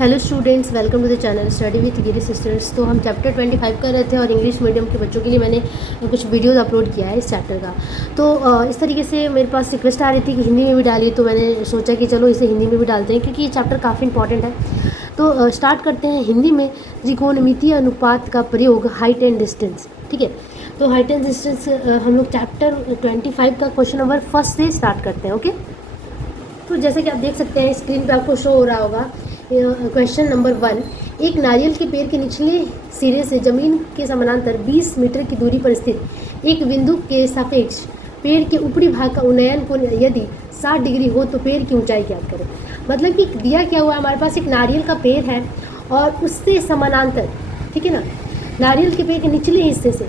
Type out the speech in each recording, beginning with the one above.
Hello students, welcome to the channel study with Giri sisters. तो हम chapter 25 कर रहे थे और इंग्लिश मीडियम के बच्चों के लिए मैंने कुछ वीडियोस अपलोड किया है इस चैप्टर का। तो इस तरीके से मेरे पास रिक्वेस्ट आ रही थी कि हिंदी में भी डालिए, तो मैंने सोचा कि चलो इसे हिंदी में भी डालते हैं क्योंकि ये चैप्टर काफ़ी इंपॉर्टेंट है। तो स्टार्ट करते हैं हिंदी में। त्रिकोणमितीय अनुपात का प्रयोग, हाइट एंड डिस्टेंस। ठीक है, तो हाइट एंड डिस्टेंस हम लोग चैप्टर 25 का क्वेश्चन नंबर फर्स्ट से स्टार्ट करते हैं। ओके, तो जैसे कि आप देख सकते हैं स्क्रीन पे आपको शो हो रहा होगा क्वेश्चन नंबर 1। एक नारियल के पेड़ के निचले सिरे से जमीन के समानांतर 20 मीटर की दूरी पर स्थित एक बिंदु के सापेक्ष पेड़ के ऊपरी भाग का उन्नयन कोण यदि 60 डिग्री हो तो पेड़ की ऊंचाई ज्ञात करें। मतलब कि दिया क्या हुआ है, हमारे पास एक नारियल का पेड़ है और उससे समानांतर, ठीक है ना, नारियल के पेड़ के निचले हिस्से से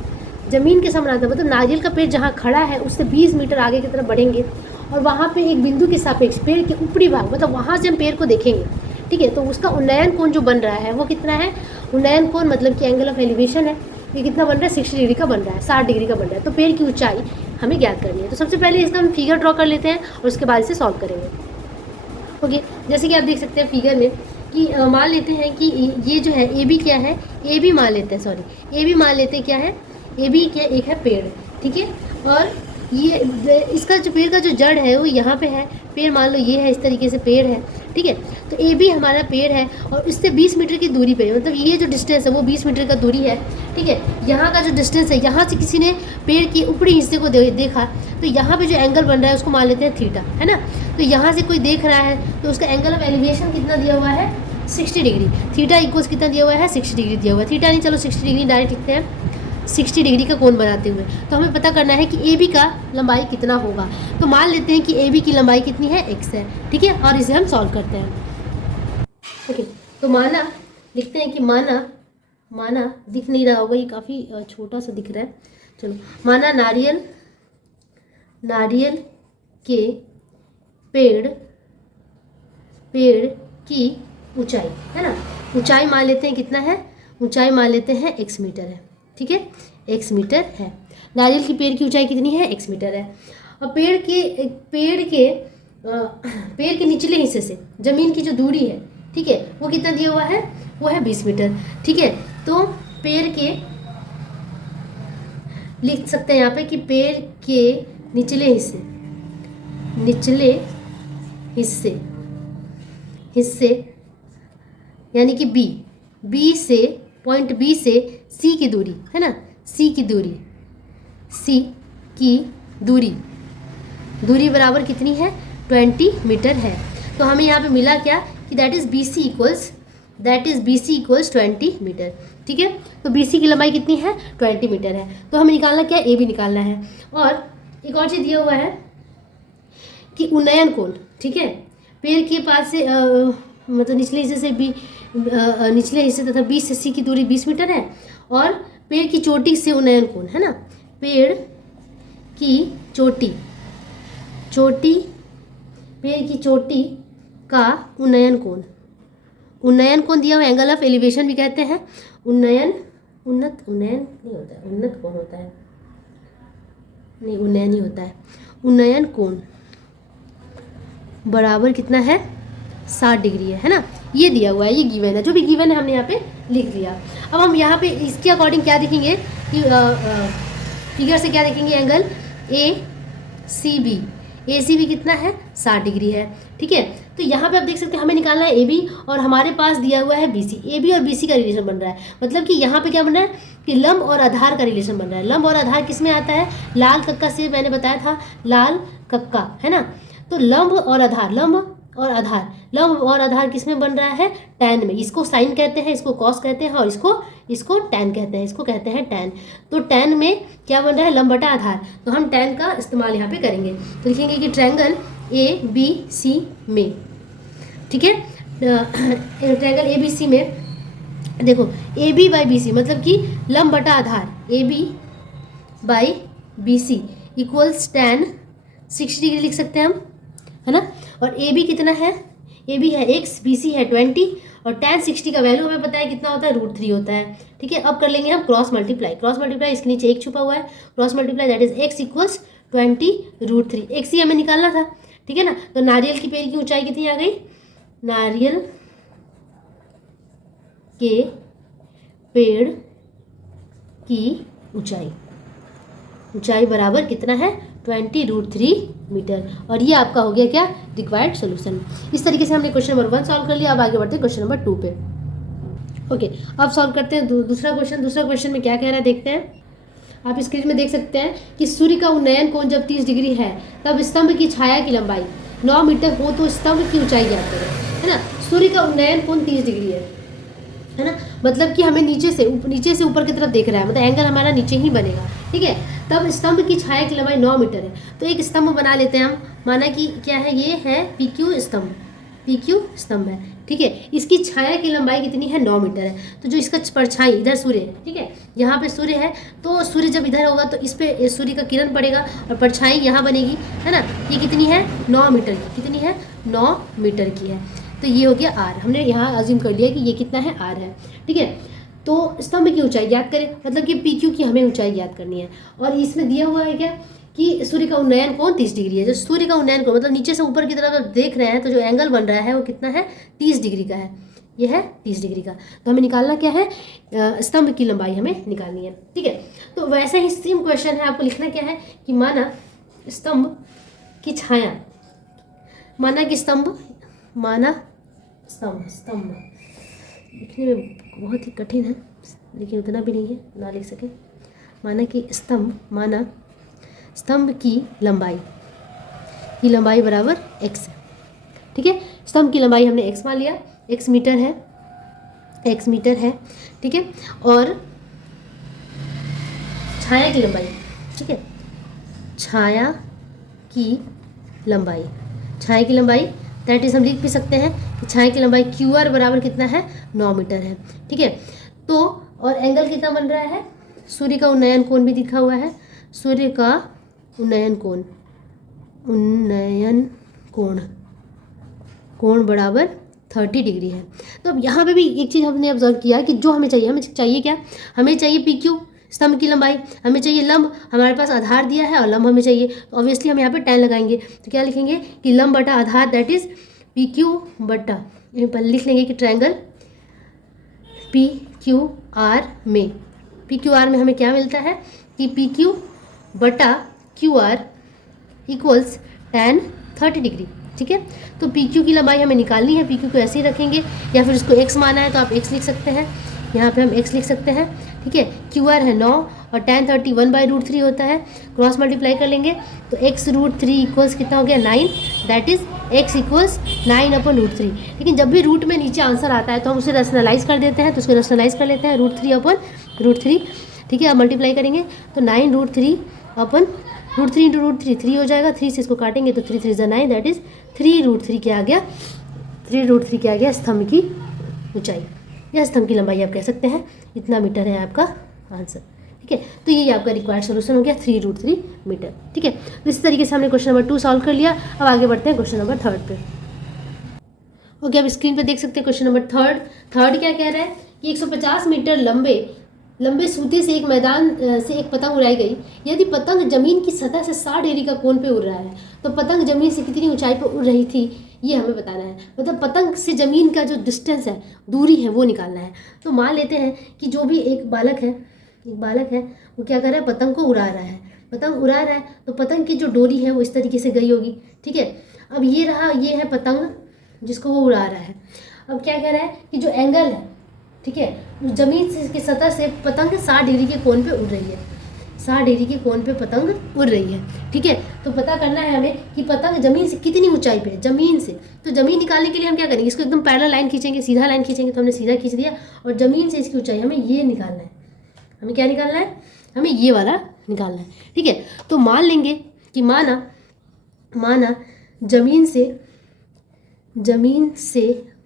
जमीन के समानांतर, मतलब नारियल का पेड़ जहाँ खड़ा है उससे 20 मीटर आगे की तरफ बढ़ेंगे और वहाँ पे एक बिंदु के सापेक्ष पेड़ के ऊपरी भाग, मतलब वहाँ से हम पेड़ को देखेंगे। ठीक है, तो उसका उन्नयन कोण जो बन रहा है वो कितना है? उन्नयन कोण मतलब कि एंगल ऑफ एलिवेशन है, ये कितना बन रहा है? 60 डिग्री का बन रहा है, 60 डिग्री का बन रहा है। तो पेड़ की ऊंचाई हमें ज्ञात करनी है। तो सबसे पहले इसका हम फिगर ड्रॉ कर लेते हैं और उसके बाद इसे सॉल्व करेंगे। ओके, जैसे कि आप देख सकते हैं फिगर में कि मान लेते हैं कि ये जो है ए बी क्या है, ए बी मान लेते हैं, सॉरी ए बी मान लेते हैं क्या है, ए बी क्या, एक है पेड़। ठीक है, और ये इसका जो पेड़ का जो जड़ है वो यहाँ पे है, पेड़ मान लो ये है, इस तरीके से पेड़ है। ठीक है, तो ए बी हमारा पेड़ है और इससे 20 मीटर की दूरी पे, मतलब ये जो डिस्टेंस है वो 20 मीटर का दूरी है। ठीक है, यहाँ का जो डिस्टेंस है, यहाँ से किसी ने पेड़ के ऊपरी हिस्से को देखा तो यहाँ पे जो एंगल बन रहा है उसको मान लेते हैं थीटा, है ना। तो यहाँ से कोई देख रहा है तो उसका एंगल ऑफ एलिवेशन कितना दिया हुआ है? 60 डिग्री। थीटा इक्वल्स कितना दिया हुआ है? 60 डिग्री दिया हुआ है। थीटा नहीं, चलो 60 डिग्री डायरेक्ट लिखते हैं, 60 डिग्री का कोण बनाते हुए। तो हमें पता करना है कि ए बी का लंबाई कितना होगा। तो मान लेते हैं कि ए बी की लंबाई कितनी है? x है। ठीक है, और इसे हम सॉल्व करते हैं। ओके, तो माना लिखते हैं कि माना दिख नहीं रहा होगा, ये काफ़ी छोटा सा दिख रहा है। चलो, माना नारियल के पेड़ की ऊंचाई, है ना, ऊंचाई मान लेते हैं कितना है? ऊंचाई मान लेते हैं x मीटर है। ठीक है, x मीटर है। नारियल की पेड़ की ऊंचाई कितनी है? x मीटर है। और पेड़ के निचले हिस्से से जमीन की जो दूरी है, ठीक है, वो कितना दिया हुआ है? वो है 20 मीटर। ठीक है, तो पेड़ के लिख सकते हैं यहाँ पे कि पेड़ के निचले हिस्से यानी कि पॉइंट बी से सी की दूरी, है ना, सी की दूरी बराबर कितनी है? 20 मीटर है। तो हमें यहाँ पे मिला क्या कि that is B C equals 20 metre. ठीक है, तो बी सी की लंबाई कितनी है? 20 मीटर है। तो हमें निकालना क्या? ए बी निकालना है। और एक और चीज़ दिया हुआ है कि उन्नयन कोण, ठीक है, पेड़ के पास से मतलब निचले हिस्से तथा बी से सी की दूरी 20 मीटर है और पेड़ की चोटी से उन्नयन कोण, है ना, पेड़ की चोटी का उन्नयन कोण दिया हुआ, एंगल ऑफ एलिवेशन भी कहते हैं। उन्नयन कोण होता है, नहीं उन्नयन ही होता है। उन्नयन कोण बराबर कितना है? 60 डिग्री है ना, ये दिया हुआ है, ये गिवन है, जो भी गिवन है हमने यहाँ पे लिख लिया। अब हम यहाँ पे इसके अकॉर्डिंग क्या देखेंगे कि फिगर से क्या देखेंगे? एंगल ए सी बी कितना है? 60 डिग्री है। ठीक है, तो यहाँ पे आप देख सकते हैं हमें निकालना है ए बी और हमारे पास दिया हुआ है बी सी। ए बी और बी सी का रिलेशन बन रहा है, मतलब कि यहाँ पे क्या बन रहा है कि लंब और आधार का रिलेशन बन रहा है। लंब और आधार किस में आता है? लाल कक्का से मैंने बताया था, लाल कक्का, है ना। तो लंब और आधार किस में बन रहा है? टैन में। इसको साइन कहते हैं, इसको कॉस कहते हैं और इसको टैन कहते हैं, इसको कहते हैं टैन। तो टैन में क्या बन रहा है? लंब बटा आधार। तो हम टैन का इस्तेमाल यहाँ पे करेंगे, तो लिखेंगे कि ट्रायंगल ए बी सी में, ठीक है, ट्रायंगल ए बी सी में देखो A B by B C मतलब कि लंब बटा आधार, A B by B C equals tan 60 degree लिख सकते हैं हम, है ना। और ए बी कितना है? ए बी है x, बी सी है 20 और tan 60 का वैल्यू हमें पता है कितना होता है? √3 होता है। ठीक है, अब कर लेंगे हम क्रॉस मल्टीप्लाई, इसके नीचे 1 छुपा हुआ है, cross multiply that is x equals 20 √3, x ही हमें निकालना था। ठीक है ना, तो नारियल की पेड़ की ऊंचाई कितनी आ गई? नारियल के पेड़ की ऊंचाई बराबर कितना है 20√3 मीटर। और ये आपका हो गया क्या रिक्वायर्ड सोल्यूशन। इस तरीके से हमने क्वेश्चन नंबर 1 सॉल्व कर लिया। अब आगे बढ़ते हैं क्वेश्चन नंबर 2 पे। ओके, अब सॉल्व करते हैं दूसरा क्वेश्चन। दूसरा क्वेश्चन में क्या कह रहा है देखते हैं। आप स्क्रीन में देख सकते हैं कि सूर्य का उन्नयन कोण जब 30 डिग्री है तब स्तंभ की छाया की लंबाई 9 मीटर हो तो स्तंभ की ऊंचाई ज्ञात करें, है ना। सूर्य का उन्नयन कोण 30 डिग्री है ना, मतलब कि हमें नीचे से ऊपर की तरफ देख रहा है, मतलब एंगल हमारा नीचे ही बनेगा, ठीक है। तब स्तंभ की छाया की लंबाई 9 मीटर है। तो एक स्तंभ बना लेते हैं हम, माना कि क्या है, ये है PQ स्तंभ है, ठीक है। इसकी छाया की लंबाई कितनी है 9 मीटर है। तो जो इसका परछाई इधर सूर्य है, ठीक है, यहाँ पे सूर्य है, तो सूर्य जब इधर होगा तो इस पे सूर्य का किरण पड़ेगा और परछाई यहाँ बनेगी, है ना। ये कितनी है 9 मीटर की, कितनी है 9 मीटर की है। तो ये हो गया R। हमने यहाँ अज्यूम कर लिया कि ये कितना है R है, ठीक है। तो स्तंभ की ऊंचाई ज्ञात करें, मतलब कि PQ की हमें ऊंचाई ज्ञात करनी है। और इसमें दिया हुआ है क्या कि सूर्य का उन्नयन कोण 30 डिग्री है। जो सूर्य का उन्नयन कोण मतलब नीचे से ऊपर की तरफ देख रहे हैं तो जो एंगल बन रहा है वो कितना है 30 डिग्री का है। ये है 30 डिग्री का। तो हमें निकालना क्या है, स्तंभ की लंबाई हमें निकालनी है, ठीक है। तो वैसे ही सेम क्वेश्चन है, आपको लिखना क्या है कि माना स्तंभ की छाया, स्तंभ लिखने में बहुत ही कठिन है, लेकिन उतना भी नहीं है ना लिख सके। माना स्तंभ की लंबाई बराबर x है, ठीक है। स्तंभ की लंबाई हमने x मान लिया, x मीटर है, ठीक है। और छाया की लंबाई, ठीक है, छाया की लंबाई दैट इज हम लिख भी सकते हैं कि छाया की लंबाई QR बराबर कितना है 9 मीटर है, ठीक है। तो और एंगल कितना बन रहा है, सूर्य का उन्नयन कोण भी दिखा हुआ है, सूर्य का उन्नयन कोण बराबर 30 डिग्री है। तो अब यहाँ पे भी एक चीज़ हमने ऑब्जर्व किया कि जो हमें चाहिए क्या, हमें चाहिए PQ स्तंभ की लंबाई, हमें चाहिए लंब, हमारे पास आधार दिया है और लंब हमें चाहिए। तो ऑब्वियसली हम यहाँ पे tan लगाएंगे, तो क्या लिखेंगे कि लंब बटा आधार दैट इज PQ बटा, लिख लेंगे कि ट्रायंगल PQR में हमें क्या मिलता है कि PQ बटा QR इक्वल्स tan 30 डिग्री, ठीक है। तो PQ की लंबाई हमें निकालनी है, PQ को ऐसे ही रखेंगे, या फिर इसको x माना है तो आप x लिख सकते हैं, यहाँ पे हम x लिख सकते हैं, ठीक है। QR है 9 और tan 30 1/√3 होता है, क्रॉस मल्टीप्लाई कर लेंगे तो x√3 इक्वल्स कितना हो गया 9, दैट इज x इक्वल्स 9/√3। लेकिन जब भी रूट में नीचे आंसर आता है तो हम उसे रैशनलाइज कर देते हैं, तो उसको रैशनलाइज कर लेते हैं √3/√3, ठीक है। अब मल्टीप्लाई करेंगे तो 9√3/√3 इंटू √3 3 हो जाएगा, 3 से इसको काटेंगे तो 3 3 = 9, दैट इज 3√3 क्या आ गया स्तंभ की ऊंचाई या स्तंभ की लंबाई आप कह सकते हैं। इतना मीटर है आपका आंसर, ठीक है। तो ये आपका रिक्वायर्ड सोल्यूशन हो गया 3√3 मीटर, ठीक है। तो इस तरीके से हमने क्वेश्चन नंबर 2 सॉल्व कर लिया। अब आगे बढ़ते हैं क्वेश्चन नंबर 3 पे। ओके, आप स्क्रीन पे देख सकते हैं क्वेश्चन नंबर 3 क्या कह रहा है कि 150 मीटर लंबे सूते से एक मैदान से एक पतंग उड़ाई गई। यदि पतंग जमीन की सतह से 60 डिग्री का कोण पे उड़ रहा है तो पतंग जमीन से कितनी ऊंचाई पर उड़ रही थी, ये हमें बताना है। मतलब पतंग से ज़मीन का जो डिस्टेंस है, दूरी है, वो निकालना है। तो मान लेते हैं कि जो भी एक बालक है वो क्या कर रहा है, पतंग को उड़ा रहा है। तो पतंग की जो डोरी है वो इस तरीके से गई होगी, ठीक है। अब ये है पतंग जिसको वो उड़ा रहा है। अब क्या कह रहा है कि जो एंगल है, ठीक है, जमीन की सतह से पतंग 60 डिग्री के कोण पे उड़ रही है, 60 डिग्री के कोण पे पतंग उड़ रही है, ठीक है। तो पता करना है हमें कि पतंग जमीन से कितनी ऊंचाई पे है, जमीन से। तो जमीन निकालने के लिए हम क्या करेंगे, इसको एकदम पैरेलल लाइन खींचेंगे, सीधा लाइन खींचेंगे, तो हमने सीधा खींच दिया। और जमीन से इसकी ऊंचाई हमें ये निकालना है, हमें क्या निकालना है, हमें ये वाला निकालना है, ठीक है। तो मान लेंगे कि माना जमीन से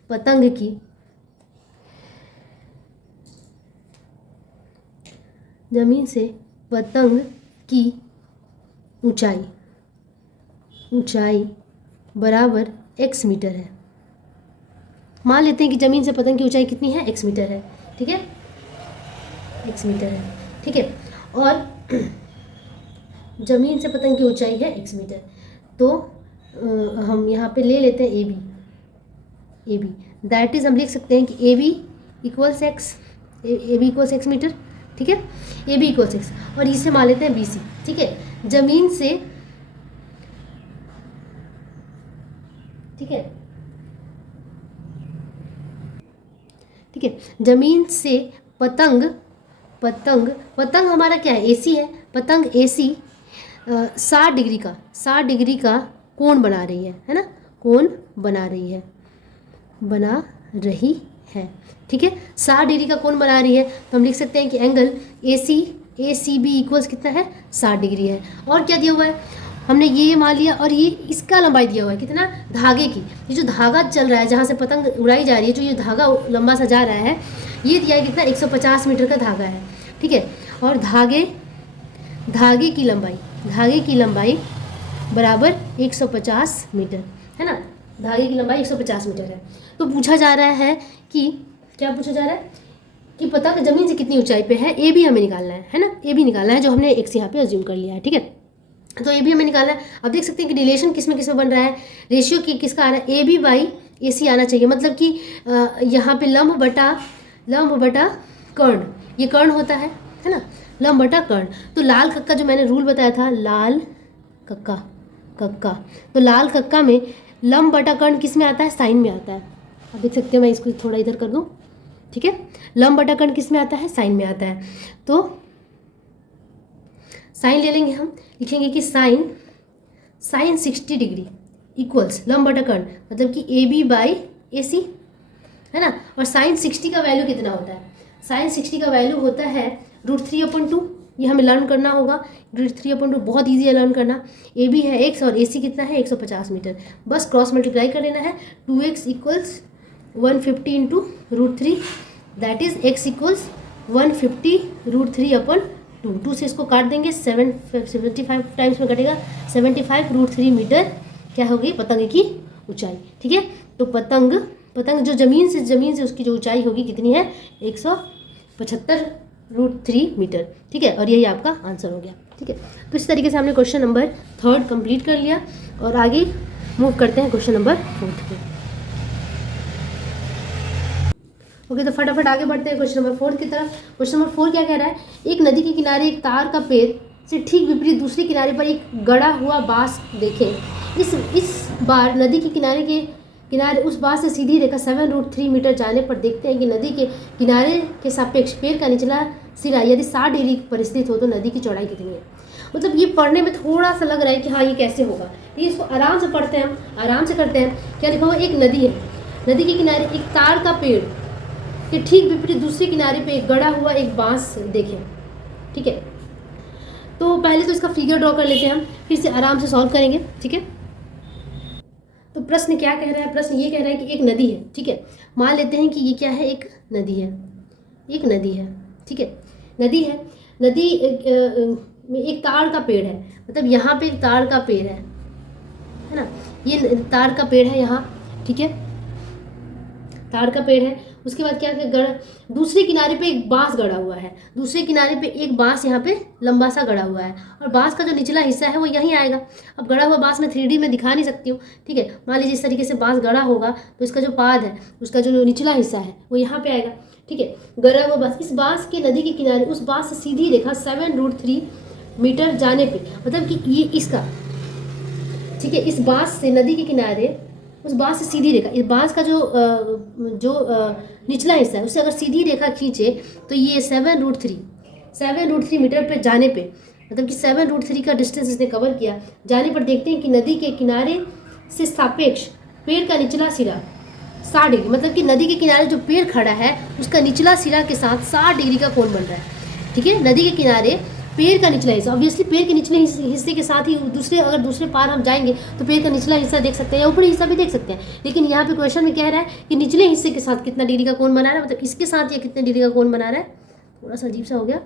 पतंग की ऊंचाई बराबर x मीटर है। मान लेते हैं कि जमीन से पतंग की ऊंचाई कितनी है, x मीटर है, ठीक है, x मीटर है, ठीक है। और जमीन से पतंग की ऊंचाई है x मीटर। तो हम यहाँ पे ले लेते हैं AB दैट इज हम लिख सकते हैं कि AB equals x, A B equals x metre, ठीक है, ए बी इक्वल्स एक्स, और इसे मान लेते हैं बी सी, ठीक है। जमीन से, ठीक है, ठीक है, जमीन से पतंग, पतंग, पतंग हमारा क्या है, एसी है, पतंग एसी 60 डिग्री का कोण बना रही है ना, कोण बना रही है, बना रही है, ठीक है, 60 डिग्री का कोण बना रही है। तो हम लिख सकते हैं कि angle A C B equals कितना है, 60 डिग्री है। और क्या दिया हुआ है, हमने ये मान लिया, और ये इसका लंबाई दिया हुआ है कितना, धागे की, ये जो धागा चल रहा है जहाँ से पतंग उड़ाई जा रही है, जो ये धागा लंबा सा जा रहा है, ये दिया है कितना, 150 मीटर का धागा है, ठीक है। और धागे की लंबाई बराबर 150 मीटर है ना, धागे की लंबाई 150 मीटर है। तो पूछा जा रहा है कि, क्या पूछा जा रहा है कि पतंग जमीन से कितनी ऊंचाई पे है, ए भी हमें निकालना है ना, ए भी निकालना है, जो हमने एक्स यहाँ पे अज्यूम कर लिया है, ठीक है। तो ए भी हमें निकालना है। अब देख सकते हैं कि रिलेशन किस में बन रहा है, रेशियो की किसका आ रहा है, ए बी बाई ए सी आना चाहिए, मतलब कि यहाँ पे लंब बटा कर्ण, ये कर्ण होता है ना, लंब बटा कर्ण। तो लाल कक्का जो मैंने रूल बताया था, लाल कक्का, तो लाल कक्का में लंब बटा कर्ण किस में आता है, साइन में आता है। अब देख सकते हैं, मैं इसको थोड़ा इधर कर दूं, ठीक है, लंब बटा कर्ण किस में आता है, साइन में आता है। तो साइन ले लेंगे, हम लिखेंगे कि साइन 60 डिग्री इक्वल्स लंब बटा कर्ण, मतलब कि ए बी बाई ए सी है ना। और साइन 60 का वैल्यू कितना होता है, साइन 60 का वैल्यू होता है √3/2, ये हमें लर्न करना होगा, √3/2 बहुत ईजी है लर्न करना। ए बी है x और ए सी कितना है, 150 मीटर, बस क्रॉस मल्टीप्लाई कर लेना है, 2x equals 150 into √3, that is x equals 150 √3/2, 2 से इसको काट देंगे, 75 टाइम्स में कटेगा, 75 √3 मीटर क्या होगी पतंग की ऊंचाई, ठीक है। तो पतंग जो जमीन से उसकी जो ऊंचाई होगी कितनी है, 175 √3 मीटर, ठीक है। और यही आपका आंसर हो गया, ठीक है। तो इस तरीके से हमने क्वेश्चन नंबर 3 कंप्लीट कर लिया, और आगे मूव करते हैं क्वेश्चन नंबर 4 पे। ओके, तो फटाफट आगे बढ़ते हैं क्वेश्चन नंबर 4 की तरफ। क्वेश्चन नंबर 4 क्या कह रहा है, एक नदी के किनारे एक तार का पेड़ से ठीक विपरीत दूसरे किनारे पर एक गड़ा हुआ बांस देखें। इस बार नदी के किनारे उस बांस से सीधी रेखा 7 √3 मीटर जाने पर देखते हैं कि नदी के किनारे के सापेक्ष पेड़ का निचला सिरा यदि 60 डिग्री पर स्थित हो तो नदी की चौड़ाई कितनी है। मतलब ये पढ़ने में थोड़ा सा लग रहा है कि हाँ ये कैसे होगा, ये इसको आराम से पढ़ते हैं, आराम से करते हैं। क्या लिखा हुआ, एक नदी है, नदी के किनारे एक तार का पेड़ के ठीक विपरीत दूसरे किनारे पे एक गड़ा हुआ एक बांस देखें, ठीक है। तो पहले तो इसका फिगर ड्रॉ कर लेते हैं हम, फिर से आराम से सॉल्व करेंगे, ठीक है। तो प्रश्न क्या कह रहा है, प्रश्न ये कह रहा है कि एक नदी है, ठीक है, मान लेते हैं कि ये क्या है, एक नदी है, ठीक है, नदी है, नदी में एक ताड़ का पेड़ है, मतलब यहाँ पे एक ताड़ का पेड़ है ना, ये ताड़ का पेड़ है यहाँ, ठीक है, ताड़ का पेड़ है। उसके बाद क्या दूसरे किनारे पे एक बांस गड़ा हुआ है, दूसरे किनारे पे एक बांस यहाँ पे लंबा सा गड़ा हुआ है, और बांस का जो निचला हिस्सा है वो यहीं आएगा। अब गड़ा हुआ बांस मैं 3D में दिखा नहीं सकती हूँ, ठीक है। मान लीजिए इस तरीके से बांस गड़ा होगा तो इसका जो पाद है, उसका जो निचला हिस्सा है वो यहाँ पे आएगा, ठीक है। गड़ा हुआ बांस, इस बांस के नदी के किनारे उस बांस से सीधी रेखा 7 √3 मीटर जाने पे, मतलब कि ये इसका, ठीक है, इस बांस से नदी के किनारे उस बांस से सीधी रेखा, इस बांस का जो निचला हिस्सा है उससे अगर सीधी रेखा खींचे तो ये 7 √3 मीटर पे जाने पे, मतलब कि 7 √3 का डिस्टेंस इसने कवर किया, जाने पर देखते हैं कि नदी के किनारे से सापेक्ष पेड़ का निचला सिरा 60 डिग्री, मतलब कि नदी के किनारे जो पेड़ खड़ा है उसका निचला सिरा के साथ 60 डिग्री का कोण बन रहा है, ठीक है। नदी के किनारे पेड़ का निचला हिस्सा, ऑब्वियसली पेड़ के निचले हिस्से के साथ ही अगर दूसरे पार हम जाएंगे तो पेड़ का निचला हिस्सा देख सकते हैं या ऊपरी हिस्सा भी देख सकते हैं, लेकिन यहाँ पे क्वेश्चन में कह रहा है कि निचले हिस्से के साथ कितना डिग्री का कोण बना रहा है, मतलब इसके साथ ये कितने डिग्री का कोण बना रहा है, थोड़ा सा अजीब सा हो गया,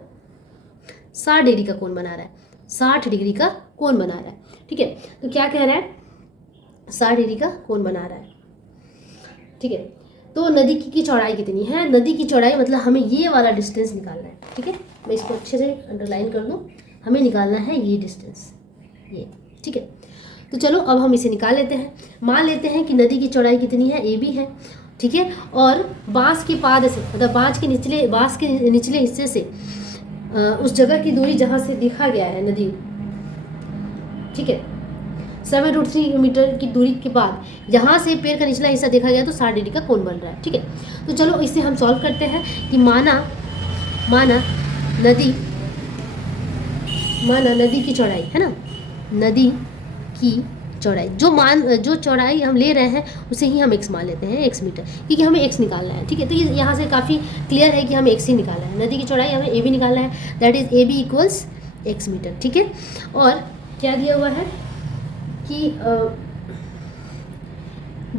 60 डिग्री का कोण बना रहा है, 60 डिग्री का कोण बना रहा है, ठीक है। तो क्या कह रहा है, 60 डिग्री का कोण बना रहा है, ठीक है। तो नदी की चौड़ाई कितनी है, नदी की चौड़ाई मतलब हमें ये वाला डिस्टेंस निकालना है, ठीक है। मैं इसको अच्छे से अंडरलाइन कर दूं, हमें निकालना है ये डिस्टेंस, ये, ठीक है। तो चलो अब हम इसे निकाल लेते हैं। मान लेते हैं कि नदी की चौड़ाई कितनी है, AB है, ठीक है। और बांस के पाद से, मतलब बांस के निचले हिस्से से उस जगह की दूरी जहाँ से देखा गया है नदी, ठीक है, 7√3 मीटर की दूरी के बाद यहाँ से पेड़ का निचला हिस्सा देखा गया तो 60 डिग्री का कोण बन रहा है, ठीक है। तो चलो इसे हम सॉल्व करते हैं कि माना नदी की चौड़ाई है ना, नदी की चौड़ाई, जो चौड़ाई हम ले रहे हैं उसे ही हम x मान लेते हैं, x मीटर, क्योंकि हमें x निकालना है, ठीक है। तो ये यहाँ से काफ़ी क्लियर है कि हमें x ही निकालना है, नदी की चौड़ाई हमें AB निकालना है, that is AB equals x metre, ठीक है। और क्या दिया हुआ है कि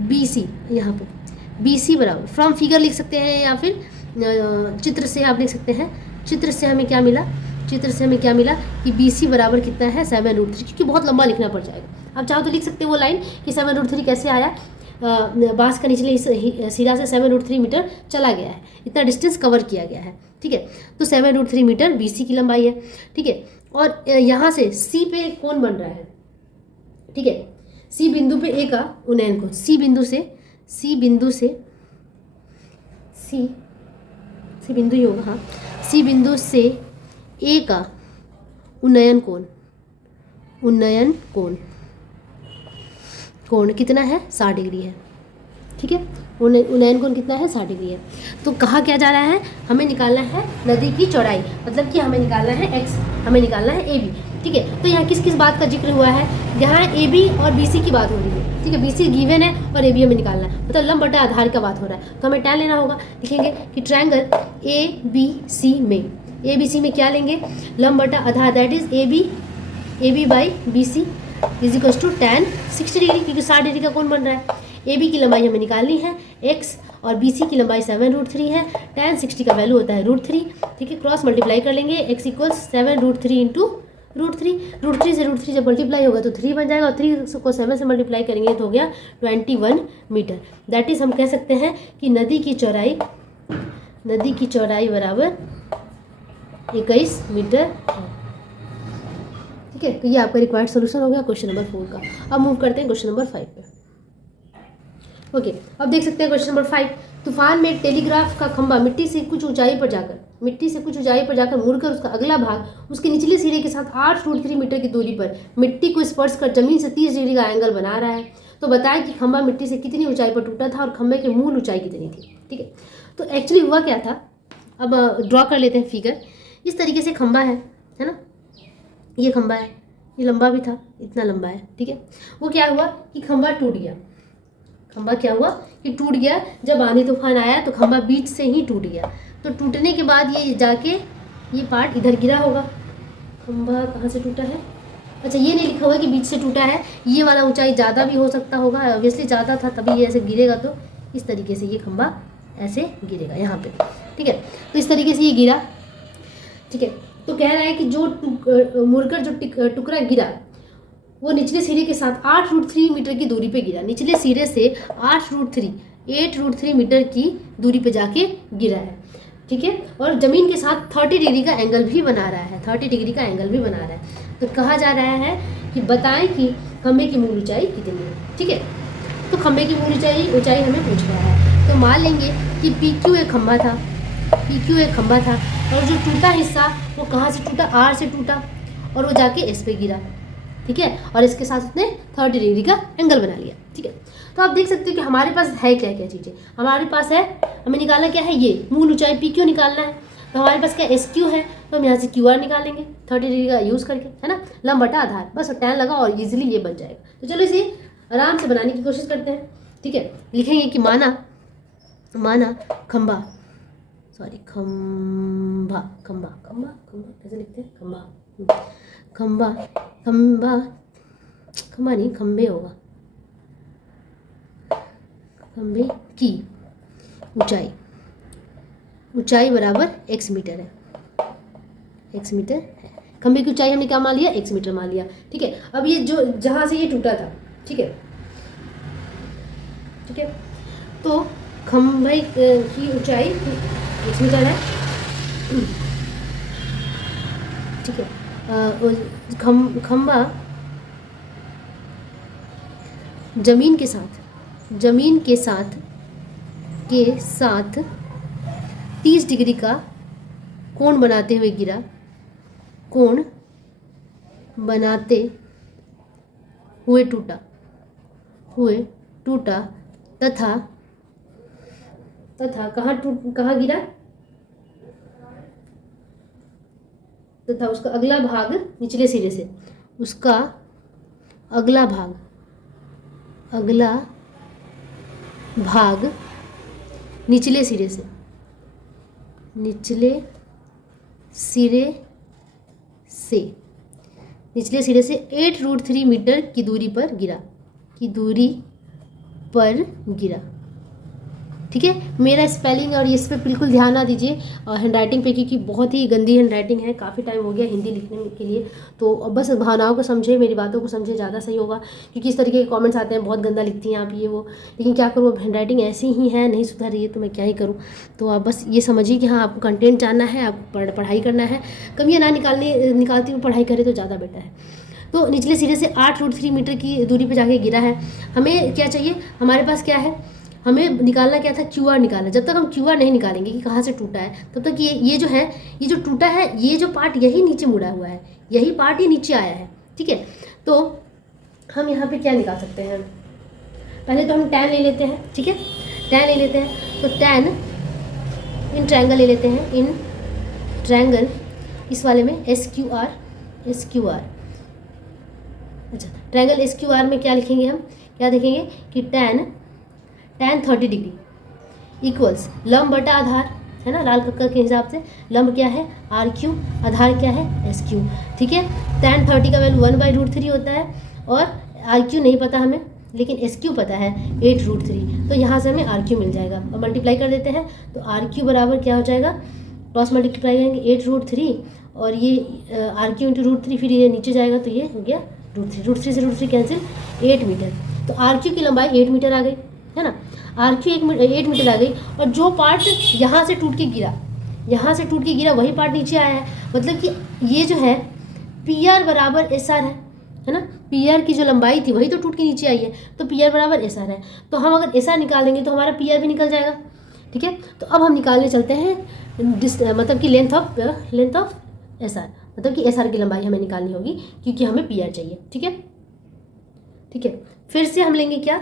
BC, यहाँ पे BC बराबर फ्रॉम फिगर लिख सकते हैं या फिर चित्र से आप लिख सकते हैं। चित्र से हमें क्या मिला कि BC बराबर कितना है 7√3, क्योंकि बहुत लंबा लिखना पड़ जाएगा। आप चाहो तो लिख सकते हैं वो लाइन कि 7√3 कैसे आया, बांस का निचले सिरा से 7√3 मीटर चला गया है, इतना डिस्टेंस कवर किया गया है, ठीक है। तो 7√3 मीटर BC की लंबाई है, ठीक है। और यहाँ से C पे कोण बन रहा है, ठीक है। C बिंदु पे A का उन्नयन कोण, C बिंदु ही होगा, हाँ, C बिंदु से A का उन्नयन कोण कितना है, 60 डिग्री है, ठीक है। उन्नयन कोण कितना है, 60 डिग्री है। तो कहा क्या जा रहा है, हमें निकालना है नदी की चौड़ाई, मतलब कि हमें निकालना है x, हमें निकालना है AB, ठीक है। तो यहाँ किस किस बात का जिक्र हुआ है, यहाँ AB और BC की बात हो रही है, ठीक है। BC गिवन है और AB हमें निकालना है, मतलब लंब बटा आधार का बात हो रहा है, तो हमें tan लेना होगा। लिखेंगे कि ट्रायंगल ABC में क्या लेंगे, लंब बटा आधार, that is AB by BC is equal to tan 60 degree, क्योंकि 60 डिग्री का कोण बन रहा है। AB की लंबाई हमें निकालनी है x और BC की लंबाई 7√3 है, tan 60 का वैल्यू होता है √3, ठीक है। क्रॉस मल्टीप्लाई कर लेंगे, x इक्वल्स 7√3 इंटू √3 से √3 जब मल्टीप्लाई होगा तो 3 बन जाएगा, और 3 को 7 से मल्टीप्लाई करेंगे तो हो गया 21 मीटर। दैट इज हम कह सकते हैं कि नदी की चौड़ाई बराबर 21 मीटर है, ठीक है। तो ये आपका रिक्वायर्ड सोल्यूशन हो गया क्वेश्चन नंबर 4 का। अब मूव करते हैं क्वेश्चन नंबर 5 पे। ओके, अब देख सकते हैं क्वेश्चन नंबर 5, तूफान में टेलीग्राफ का खंभा मिट्टी से कुछ ऊंचाई पर जाकर मुड़कर उसका अगला भाग उसके निचले सिरे के साथ 8√3 मीटर की दूरी पर मिट्टी को स्पर्श कर जमीन से 30 डिग्री का एंगल बना रहा है। तो बताएं कि खंभा मिट्टी से कितनी ऊंचाई पर टूटा था और खंभे की मूल ऊंचाई कितनी थी, ठीक है। तो एक्चुअली हुआ क्या था, अब ड्रॉ कर लेते हैं फिगर। इस तरीके से खंभा है ना, ये खंभा है, ये लंबा भी था, इतना लंबा है, ठीक है। वो क्या हुआ कि खंभा टूट गया, जब आंधी तूफान आया तो खंभा बीच से ही टूट गया। तो टूटने के बाद ये जाके ये पार्ट इधर गिरा होगा। खंभा कहाँ से टूटा है, अच्छा ये नहीं लिखा हुआ कि बीच से टूटा है, ये वाला ऊंचाई ज़्यादा भी हो सकता होगा, ऑब्वियसली ज़्यादा था तभी ये ऐसे गिरेगा, तो इस तरीके से ये खंभा ऐसे गिरेगा यहाँ पे, ठीक है। तो इस तरीके से ये गिरा, ठीक है। तो कह रहा है कि जो मुड़कर जो टुकड़ा गिरा वो निचले सिरे के साथ 8√3 मीटर की दूरी पे गिरा, निचले सिरे से 8√3 मीटर की दूरी पे जाके गिरा है, ठीक है। और जमीन के साथ 30 डिग्री का एंगल भी बना रहा है, तो कहा जा रहा है कि बताएं कि खंभे की मूल ऊंचाई कितनी है, ठीक है। तो खंभे की मूल ऊंचाई हमें पूछ रहा है, तो मान लेंगे कि PQ एक खंभा था और जो टूटा हिस्सा वो कहाँ से टूटा, R से टूटा और वो जाके S पे गिरा, ठीक है। और इसके साथ उसने 30 डिग्री का एंगल बना लिया, ठीक है। तो आप देख सकते हो कि हमारे पास है क्या क्या चीज़ें, हमारे पास है, हमें निकालना क्या है, ये मूल ऊंचाई PQ निकालना है। तो हमारे पास क्या SQ है, तो हम यहाँ से QR निकालेंगे 30 डिग्री का यूज़ करके, है ना, लंब बटा आधार, बस tan लगा और इजीली ये बन जाएगा। तो चलो इसे आराम से बनाने की कोशिश करते हैं, ठीक है। लिखेंगे कि माना खंभा कैसे लिखते हैं, खंभा नहीं, खंभे होगा, खंभे की ऊंचाई बराबर x मीटर है, खंभे की ऊंचाई हमने क्या मान लिया, x मीटर मान लिया, ठीक है। अब ये जो जहां से ये टूटा था, ठीक है, तो खंभे की ऊंचाई x मीटर है, ठीक है। खंभा जमीन के साथ के साथ 30 डिग्री का कोण बनाते हुए गिरा, कोण बनाते हुए टूटा तथा कहाँ गिरा, तथा उसका अगला भाग निचले सिरे से, उसका अगला भाग निचले सिरे से 8√3 मीटर की दूरी पर गिरा। ठीक है, मेरा स्पेलिंग और इस पे बिल्कुल ध्यान ना दीजिए, और हैंड राइटिंग पे, क्योंकि बहुत ही गंदी हैंड राइटिंग है, काफ़ी टाइम हो गया हिंदी लिखने के लिए। तो अब बस भावनाओं को समझे, मेरी बातों को समझे, ज़्यादा सही होगा। क्योंकि इस तरीके के कमेंट्स आते हैं, बहुत गंदा लिखती हैं आप ये वो, लेकिन क्या करूँ, हैंड राइटिंग ऐसी ही है, नहीं सुधर रही है, तो मैं क्या ही करूँ। तो आप बस ये समझिए कि हाँ, आपको कंटेंट जानना है, आपको पढ़ाई करना है, कमियाँ ना निकालती हुई पढ़ाई करें तो ज़्यादा बेटर है। तो निचले सिरे से 8√3 मीटर की दूरी पर जाके गिरा है। हमें क्या चाहिए, हमारे पास क्या है, हमें निकालना क्या था, क्यू आर निकालना। जब तक हम क्यू आर नहीं निकालेंगे कि कहाँ से टूटा है, तब तक ये जो टूटा है, ये जो पार्ट यही नीचे मुड़ा हुआ है, यही पार्ट ही नीचे आया है। ठीक है, तो हम यहाँ पे क्या निकाल सकते हैं, पहले तो हम टैन ले लेते हैं। ठीक है, टैन ले लेते हैं, तो टैन इन ट्रायंगल ले लेते हैं, इन ट्रायंगल इस वाले में एस क्यू आर। अच्छा, ट्रायंगल एस क्यू आर में क्या लिखेंगे, हम क्या देखेंगे कि टैन 30 डिग्री इक्वल्स लंब बटा आधार, है ना, लाल कक्कर के हिसाब से। लंब क्या है, आर क्यू, आधार क्या है, एस क्यू। ठीक है, टैन 30 का वैल्यू 1/√3 होता है, और आर क्यू नहीं पता हमें, लेकिन एस क्यू पता है 8√3। तो यहाँ से हमें आर क्यू मिल जाएगा, और मल्टीप्लाई कर देते हैं, तो आर क्यू बराबर क्या हो जाएगा, क्रॉस मल्टीप्लाई करेंगे 8√3, और ये आर क्यू इंटू √3, फिर ये नीचे जाएगा, तो ये हो गया √3 से √3 कैंसिल, 8 मीटर। तो आर क्यू की लंबाई 8 मीटर आ गई, है ना, आर क्यू 8 मीटर आ गई। और जो पार्ट यहाँ से टूट के गिरा, वही पार्ट नीचे आया है। मतलब कि ये जो है पी आर बराबर एस आर है ना, पी आर की जो लंबाई थी वही तो टूट के नीचे आई है, तो पी आर बराबर एस आर है। तो हम अगर एस आर निकालेंगे तो हमारा पी आर भी निकल जाएगा। ठीक है, तो अब हम निकालने चलते हैं मतलब कि लेंथ ऑफ एस आर, मतलब कि एस आर की लंबाई हमें निकालनी होगी, क्योंकि हमें पी आर चाहिए। ठीक है, फिर से हम लेंगे क्या,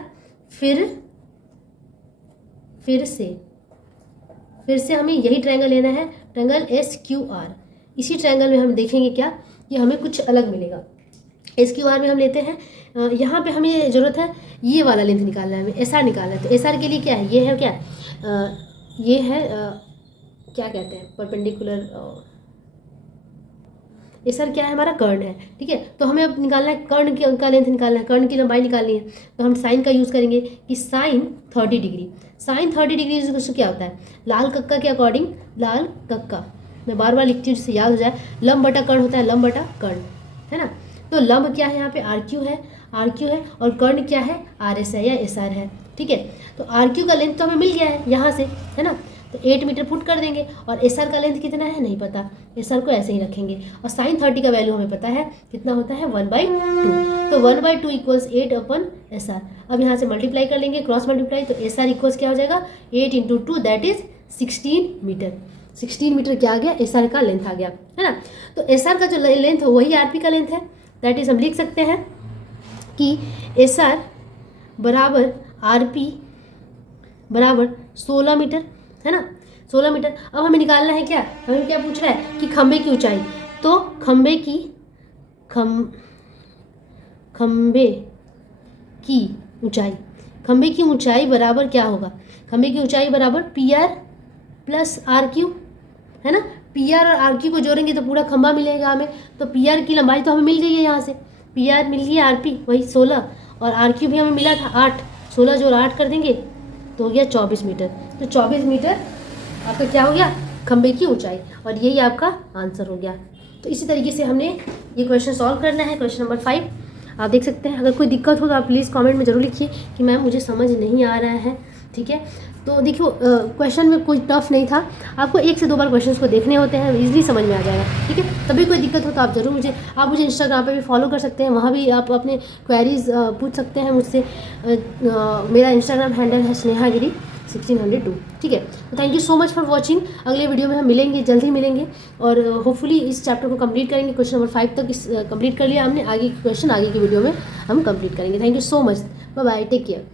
फिर से हमें यही ट्रायंगल लेना है, ट्रायंगल एस क्यू आर। इसी ट्रायंगल में हम देखेंगे क्या कि हमें कुछ अलग मिलेगा। एस क्यू आर में हम लेते हैं, यहाँ पे हमें ज़रूरत है ये वाला लेंथ निकालना है, हमें एस आर निकालना है। तो एस आर के लिए क्या है, ये है क्या, ये है क्या कहते हैं, परपेंडिकुलर। एस आर क्या है, हमारा कर्ण है। ठीक है, तो हमें अब निकालना है कर्ण का लेंथ निकालना है, कर्ण की लंबाई निकालनी है। तो हम साइन का यूज़ करेंगे कि साइन 30 डिग्री। साइन 30 डिग्री क्या होता है, लाल कक्का के अकॉर्डिंग, लाल कक्का मैं बार बार लिखती हूँ जिससे याद हो जाए, लंब बटा कर्ण होता है, लंब बटा कर्ण, है ना। तो लंब क्या है, यहाँ पे आर क्यू है, और कर्ण क्या है, आर एस है या एस आर है। ठीक है, तो आर क्यू का लेंथ तो हमें मिल गया है यहाँ से, है ना, तो 8 मीटर पुट कर देंगे। और एस आर का लेंथ कितना है नहीं पता, एस आर को ऐसे ही रखेंगे। और साइन 30 का वैल्यू हमें पता है कितना होता है, 1/2। तो 1/2 इक्वल्स 8/SR। अब यहाँ से मल्टीप्लाई कर लेंगे, क्रॉस मल्टीप्लाई, तो एस आर इक्वल्स क्या हो जाएगा, 8 × 2 दैट इज 16 मीटर। 16 मीटर क्या आ गया, एस आर का लेंथ आ गया, है ना। तो एस आर का जो लेंथ है वही आर पी का लेंथ है, दैट इज हम लिख सकते हैं कि एस आर बराबर आर पी बराबर 16 मीटर, है ना, 16 मीटर। अब हमें निकालना है क्या, हमें क्या पूछ रहा है कि खंबे की ऊंचाई। तो खंबे की ऊंचाई बराबर क्या होगा, खंबे की ऊंचाई बराबर P R plus R Q, है ना। पी आर और आर क्यू को जोड़ेंगे तो पूरा खंबा मिलेगा हमें। तो पी आर की लंबाई तो हमें मिल गई है, यहाँ से पी आर मिल गई है, आर पी वही 16, और आर क्यू भी हमें मिला था 8, 16 जोड़ 8 कर देंगे तो हो गया 24 मीटर। तो 24 मीटर आपका क्या हो गया, खंबे की ऊंचाई, और यही आपका आंसर हो गया। तो इसी तरीके से हमने ये क्वेश्चन सॉल्व करना है, क्वेश्चन नंबर 5 आप देख सकते हैं। अगर कोई दिक्कत हो तो आप प्लीज़ कमेंट में ज़रूर लिखिए कि मैम मुझे समझ नहीं आ रहा है। ठीक है, तो देखियो क्वेश्चन में कोई टफ नहीं था, आपको 1 से 2 बार क्वेश्चन को देखने होते हैं, इजीली समझ में आ जाएगा। ठीक है, तभी कोई दिक्कत हो तो आप ज़रूर मुझे इंस्टाग्राम पे भी फॉलो कर सकते हैं, वहाँ भी आप अपने क्वेरीज पूछ सकते हैं मुझसे। मेरा इंस्टाग्राम हैंडल है स्नेहा गिरी, 1602। ठीक है, तो thank you so much for watching. अगले वीडियो में हम मिलेंगे, जल्द ही मिलेंगे, और होपफुली इस चैप्टर को कंप्लीट करेंगे। क्वेश्चन नंबर 5 तक कंप्लीट कर लिया हमने, आगे के क्वेश्चन आगे की वीडियो में हम कंप्लीट करेंगे। Thank you so much, bye bye, take care.